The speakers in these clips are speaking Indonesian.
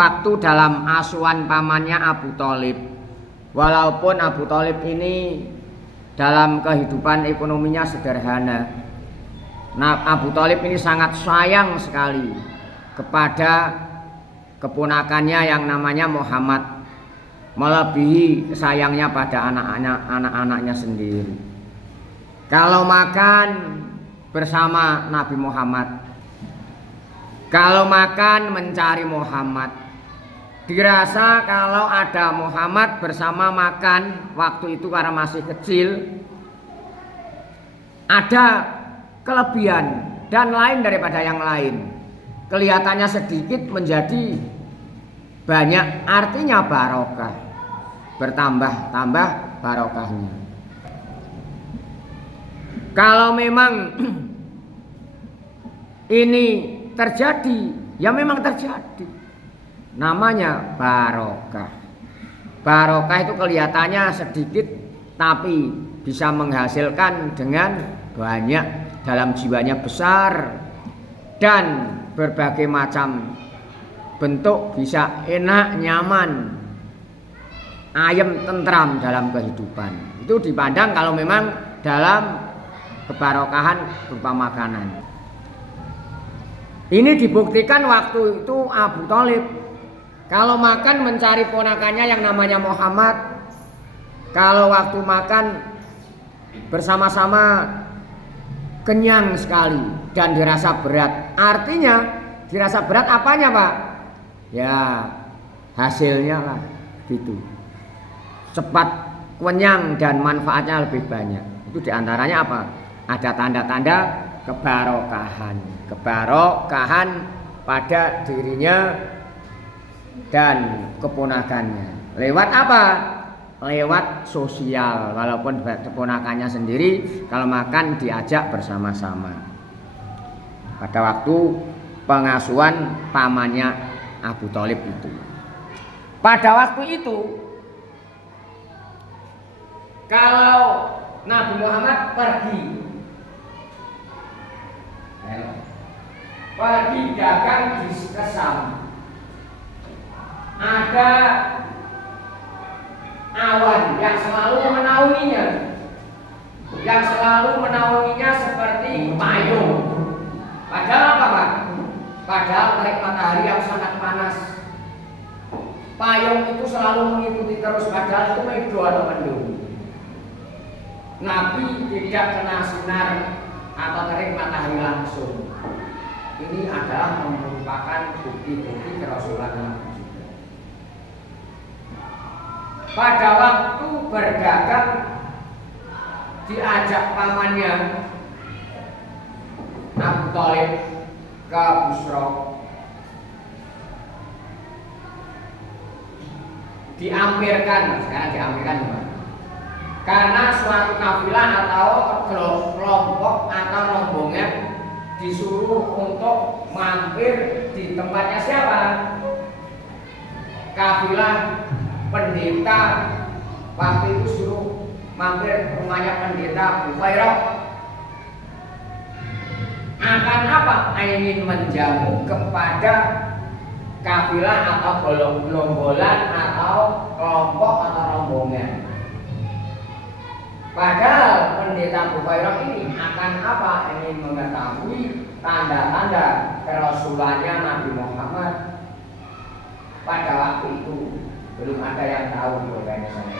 waktu dalam asuhan pamannya Abu Thalib. Walaupun Abu Thalib ini dalam kehidupan ekonominya sederhana. Nah, Abu Thalib ini sangat sayang sekali kepada keponakannya yang namanya Muhammad, melebihi sayangnya pada anak-anaknya sendiri. Kalau makan bersama Nabi Muhammad, kalau makan mencari Muhammad, dirasa kalau ada Muhammad bersama makan waktu itu karena masih kecil, ada kelebihan dan lain daripada yang lain. Kelihatannya sedikit menjadi banyak, artinya barokah, bertambah-tambah barokahnya. Kalau memang ini terjadi, ya memang terjadi, namanya barokah. Barokah itu kelihatannya sedikit tapi bisa menghasilkan dengan banyak, dalam jiwanya besar dan berbagai macam bentuk, bisa enak, nyaman, ayem, tentram dalam kehidupan. Itu dipandang kalau memang dalam kebarokahan berupa makanan. Ini dibuktikan waktu itu Abu Thalib kalau makan mencari ponakannya yang namanya Muhammad. Kalau waktu makan bersama-sama kenyang sekali dan dirasa berat. Artinya dirasa berat apanya, Pak? Ya hasilnya lah gitu. Cepat kenyang dan manfaatnya lebih banyak. Itu diantaranya apa? Ada tanda-tanda kebarokahan pada dirinya dan keponakannya. Lewat apa? Lewat sosial. Walaupun keponakannya sendiri, kalau makan diajak bersama-sama. Pada waktu pengasuhan pamannya Abu Thalib itu. Pada waktu itu, kalau Nabi Muhammad pergi dagang di Kesam, ada awan yang selalu menaunginya seperti payung. Padahal apa, Pak? Padahal terik matahari yang sangat panas. Payung itu selalu mengikuti terus, padahal itu medo atau mendung. Nabi tidak kena sinar atau terik matahari langsung. Ini adalah merupakan bukti-bukti kerasulan Nabi. Pada waktu berdagang diajak pamannya Abu Thalib ke Busra, diampirkan. Sekarang diampirkan gimana? Karena suatu kafilah atau kelompok atau rombongan disuruh untuk mampir di tempatnya siapa? Kafilah pendeta. Waktu itu suruh mampir rumahnya pendeta Bukairah. Akan apa? Ingin menjamu kepada kafilah atau gerombolan atau kelompok atau rombongan. Padahal pendeta Bukairah ini akan apa? Ingin mengetahui tanda-tanda kerasulannya Nabi Muhammad. Pada waktu itu belum ada yang tahu di organisasi.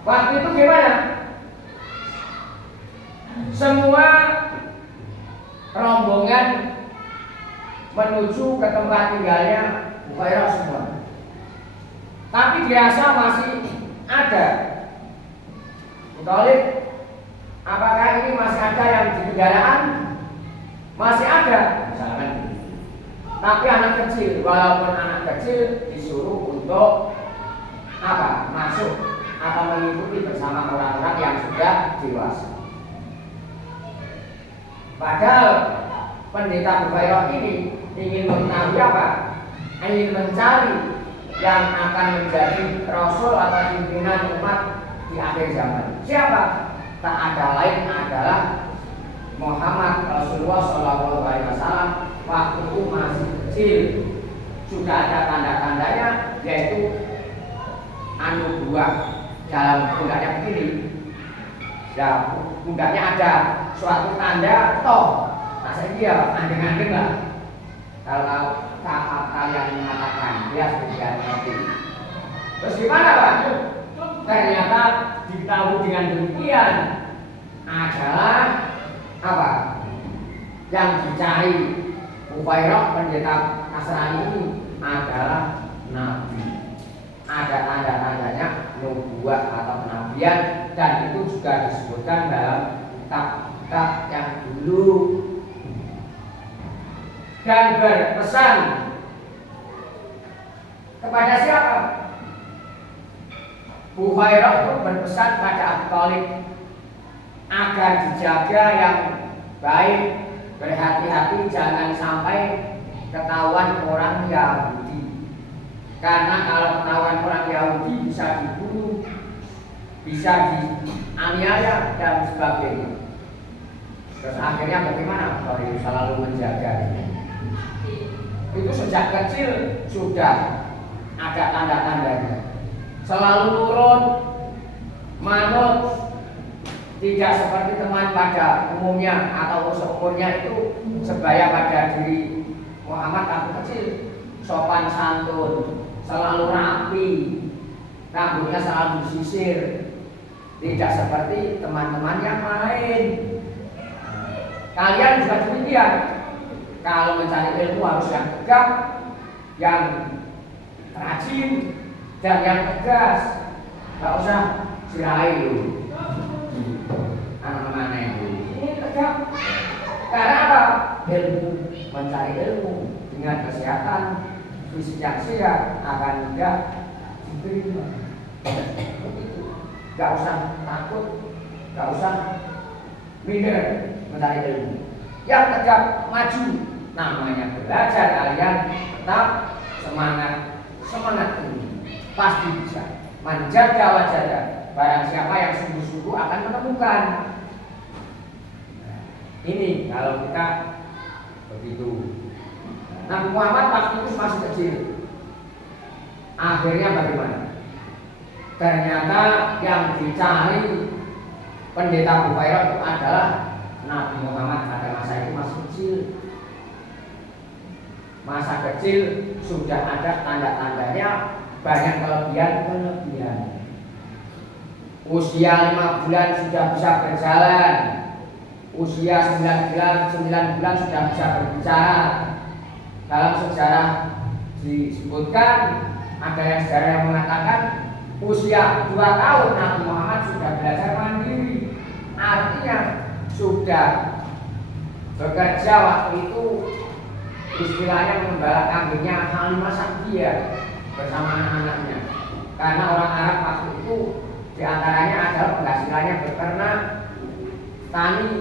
Waktu itu gimana? Semua rombongan menuju ke tempat tinggalnya Bukairah semua. Tapi dirasa masih ada. Abu Thalib, apakah ini masih ada yang di kendaraan? Masih ada, misalkan. Tapi anak kecil, walaupun anak kecil disuruh untuk apa? Masuk atau mengikuti bersama orang-orang yang sudah dewasa. Padahal pendeta Bukairah ini ingin mengetahui apa? Ingin mencari yang akan menjadi rasul atau pimpinan umat di akhir zaman. Siapa? tak ada lain adalah Muhammad Rasulullah SAW waktu itu masih kecil. Sudah ada tanda-tandanya, yaitu buah dalam pundaknya begini. Ya, pundaknya ada suatu tanda toh. Nah, saya dia andeng-andeng lah. Kalau kalian mengatakan dia sudah ngerti. Terus gimana Pak? Ternyata ditahu dengan demikian adalah apa? Yang dicari Ubairah pendeta Nasrani ini adalah nabi. Ada tanda-tandanya nubuat atau kenabian, dan itu juga disebutkan dalam kitab-kitab yang dulu, dan berpesan kepada siapa? Buhairah itu berpesan pada Abu Thalib agar dijaga yang baik, berhati-hati jangan sampai ketahuan orang Yahudi. Karena kalau ketahuan orang Yahudi bisa dibunuh, bisa dianiaya dan sebagainya. Terus akhirnya bagaimana? Selalu menjaga. Itu sejak kecil sudah ada tanda-tandanya. Selalu turun, manut, tidak seperti teman pada umumnya atau seumurnya itu sebaya pada diri Muhammad waktu kecil, sopan santun, selalu rapi, rambutnya selalu disisir, tidak seperti teman-teman yang lain. Kalian juga demikian. Kalau mencari ilmu harus yang tegap, yang rajin, dan yang tegas. Gak usah sirai dulu. Anak-anak itu ini tegap. Karena apa? Ilmu, mencari ilmu dengan kesehatan fisik yang sehat akan tidak diterima. Gak usah takut, gak usah minder mencari ilmu. Yang tegap maju, namanya belajar, kalian tetap semangat ini pasti bisa menjaga wajah. Barang siapa yang sungguh-sungguh akan menemukan. Ini kalau kita begitu. Nabi Muhammad waktu itu masih kecil. Akhirnya bagaimana? Ternyata yang dicari pendeta Buhairah itu adalah Nabi Muhammad pada masa itu masih kecil. Masa kecil sudah ada tanda-tandanya, banyak kelebihan. Usia 5 bulan sudah bisa berjalan. Usia 9 bulan sudah bisa berbicara. Dalam sejarah disebutkan, ada yang sejarah yang mengatakan usia 2 tahun Nabi Muhammad sudah belajar mandiri. Artinya sudah bekerja waktu itu, istilahnya mengembala kambingnya Halimah Sa'diyah bersama anak-anaknya. Karena orang Arab waktu itu diantaranya adalah penghasilannya beternak, tani,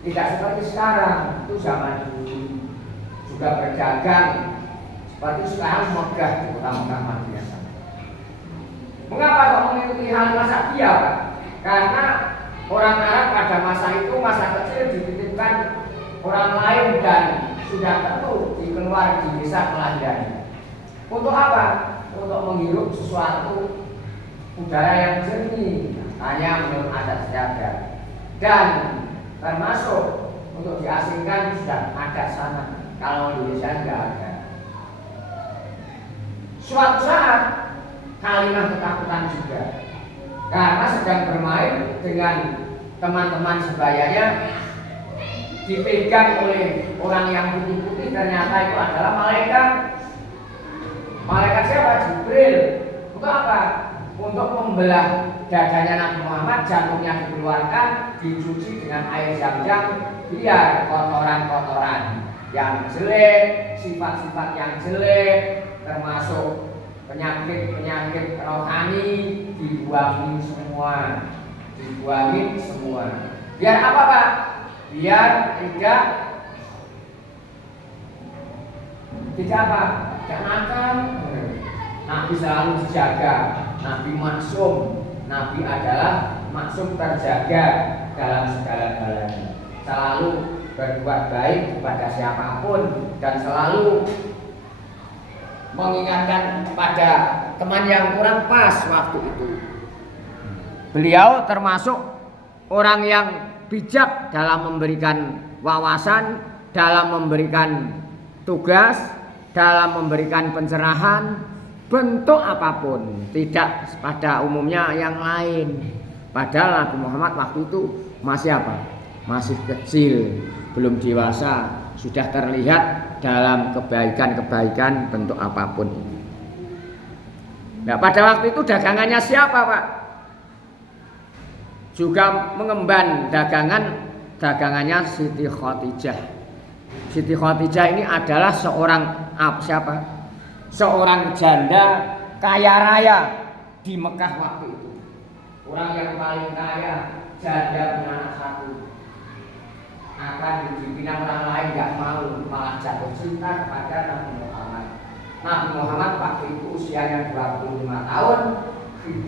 tidak seperti sekarang. Itu zaman dulu juga berdagang seperti sekarang, megah di kota-kota Madinah. Mengapa kok mengikuti Halimah Sa'diyah? Karena orang Arab pada masa itu, masa kecil dititipkan orang lain dan sudah tentu dikeluar di desa kelahiran. Untuk apa? Untuk menghirup sesuatu udara yang jernih, hanya menurut adat istiadat. Dan termasuk untuk diasingkan sudah ada sana. Kalau Indonesia tidak ada. Suatu saat Halimah ketakutan juga, karena sedang bermain dengan teman-teman sebayanya, dipegang oleh orang yang putih-putih. Ternyata itu adalah malaikat. Malaikat siapa? Jibril. Untuk apa? Untuk membelah dadanya Nabi Muhammad, jantungnya dikeluarkan, dicuci dengan air Zam-Zam, biar kotoran-kotoran yang jelek, sifat-sifat yang jelek, termasuk penyakit-penyakit rohani dibuangin semua. Biar apa Pak? Biar tidak apa? Tidak nakal. Nabi selalu dijaga, Nabi maksum, Nabi adalah maksum terjaga dalam segala-galanya, selalu berbuat baik kepada siapapun dan selalu mengingatkan pada teman yang kurang pas waktu itu. Beliau termasuk orang yang bijak dalam memberikan wawasan, dalam memberikan tugas, dalam memberikan pencerahan, bentuk apapun, tidak pada umumnya yang lain. Padahal Nabi Muhammad waktu itu masih apa? Masih kecil, belum dewasa, sudah terlihat dalam kebaikan-kebaikan bentuk apapun. Nah, pada waktu itu dagangannya siapa, Pak? Juga mengemban dagangannya Siti Khadijah. Siti Khadijah ini adalah seorang siapa? Seorang janda kaya raya di Mekah waktu itu. Orang yang paling kaya, janda punya anak satu. Akan dipinang orang lain nggak mau, malah jatuh cinta kepada Nabi Muhammad. Nabi Muhammad waktu itu usianya 25 tahun,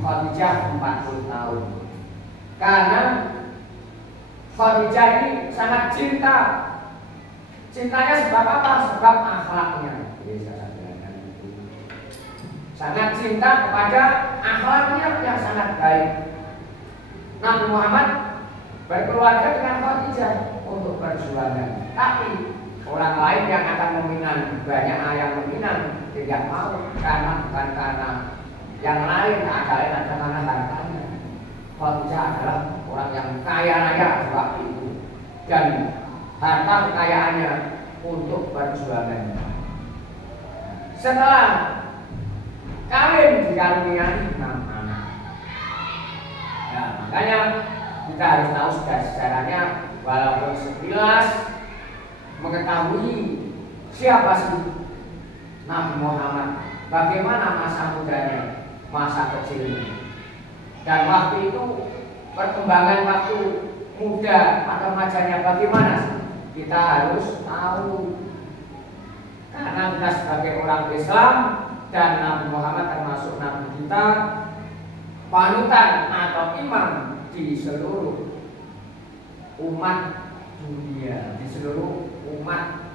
Khadijah 40 tahun. Karena Khadijah ini sangat cinta. Cintanya sebab apa? Sebab akhlaknya. Sangat cinta kepada akhlaknya yang sangat baik. Nabi Muhammad berkeluarga dengan Khadijah untuk perjuangan. Tapi orang lain yang akan meminang, banyak yang meminang, tidak mau karena bukan karena yang lain, ada karena hartanya. Khadijah adalah orang yang kaya raya waktu itu dan harta kekayaannya untuk perjuangannya. Setelah kawin dikaruniai 6 anak. Nah, makanya kita harus tahu sejarahnya, walaupun sekilas mengetahui siapa sih Nabi Muhammad, bagaimana masa mudanya, masa kecilnya, dan waktu itu perkembangan waktu muda atau remajanya bagaimana sih? Kita harus tahu, karena kita sebagai orang Islam dan Nabi Muhammad termasuk Nabi kita, panutan atau imam di seluruh umat dunia, di seluruh umat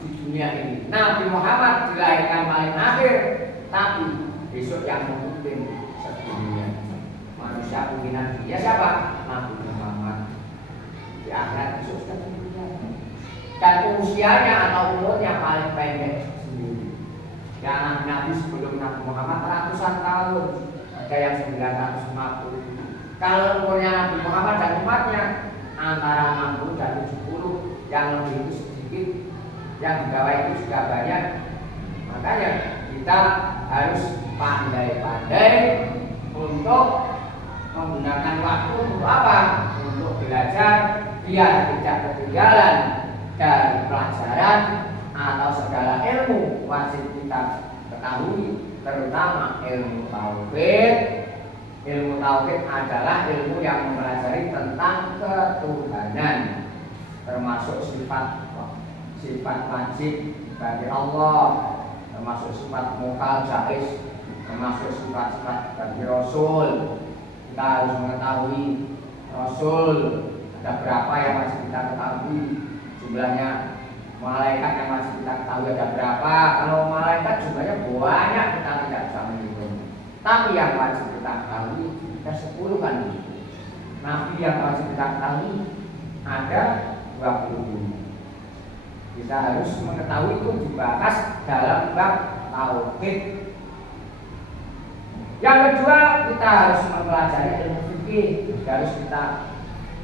di dunia ini. Nabi Muhammad dilahirkan paling akhir, tapi besok yang memimpin sedunia, manusia pimpinan dunia siapa? Nabi Muhammad. Di akhirat besok sudah dunia. Dan usianya atau umurnya paling pendek sendiri. Yang Nabi sebelum Nabi Muhammad ratusan tahun, ada yang 950. Kalau umurnya Nabi Muhammad dan umatnya antara 60 dan 70, yang lebih itu sedikit, yang di bawah itu juga banyak. Makanya kita harus pandai-pandai untuk menggunakan waktu untuk apa? Untuk belajar biar tidak ketinggalan dari pelajaran atau segala ilmu wajib kita ketahui, terutama ilmu tauhid. Ilmu tauhid adalah ilmu yang mempelajari tentang ketuhanan, termasuk sifat wajib bagi Allah, termasuk sifat mukal jaiz, termasuk sifat-sifat bagi Rasul. Kita harus mengetahui Rasul ada berapa yang masih kita ketahui, jumlahnya malaikat yang masih kita ketahui ada berapa. Kalau malaikat jumlahnya banyak kita tidak bisa menghitung, tapi yang wajib kita ketahui ada 10 kan. Nabi yang wajib kita ketahui ada 20. Kita harus mengetahui itu dibahas dalam bab tauhid. Yang kedua, kita harus mempelajari ilmu fikih. Harus kita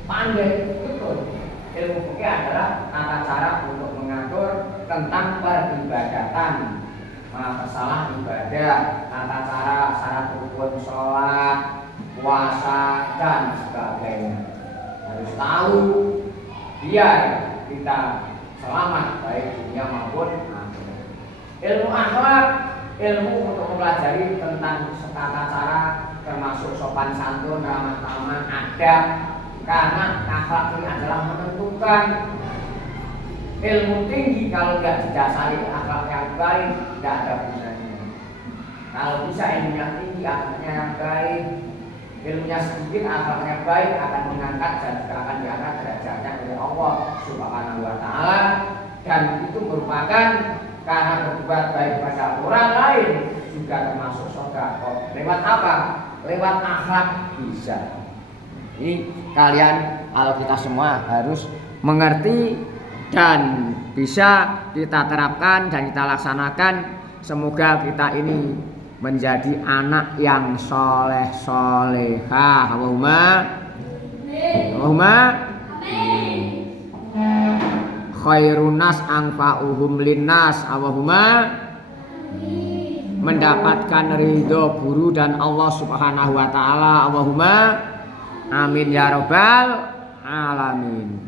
pandai betul. Ilmu fikih adalah tata cara untuk mengatur tentang peribadatan, masalah ibadah, tata cara syarat rukun sholat, puasa dan sebagainya. Harus tahu biar kita selamat baik dunia maupun akhirat. Ilmu akhlak, ilmu untuk mempelajari tentang tata cara termasuk sopan santun, ramah tamah, adab, karena akhlak ini adalah menentukan. Ilmu tinggi kalau tidak didasari akhlak yang baik tidak ada gunanya. Kalau bisa ilmunya tinggi, akhlaknya yang baik, ilmunya sedikit, akhlaknya baik, akan mengangkat dan juga akan diangkat derajatnya oleh Allah Subhanahu wa taala, dan itu merupakan karena berbuat baik pada orang lain juga termasuk sedekah. Lewat apa? Lewat akhlak bisa. Ini kalian kalau kita semua harus mengerti dan bisa kita terapkan dan kita laksanakan. Semoga kita ini menjadi anak yang soleh solehah. Allahumma Allahumma khairun nas anfa'uhum linnas. Allahumma mendapatkan ridho guru dan Allah Subhanahu wa taala. Allahumma amin ya rabbal alamin.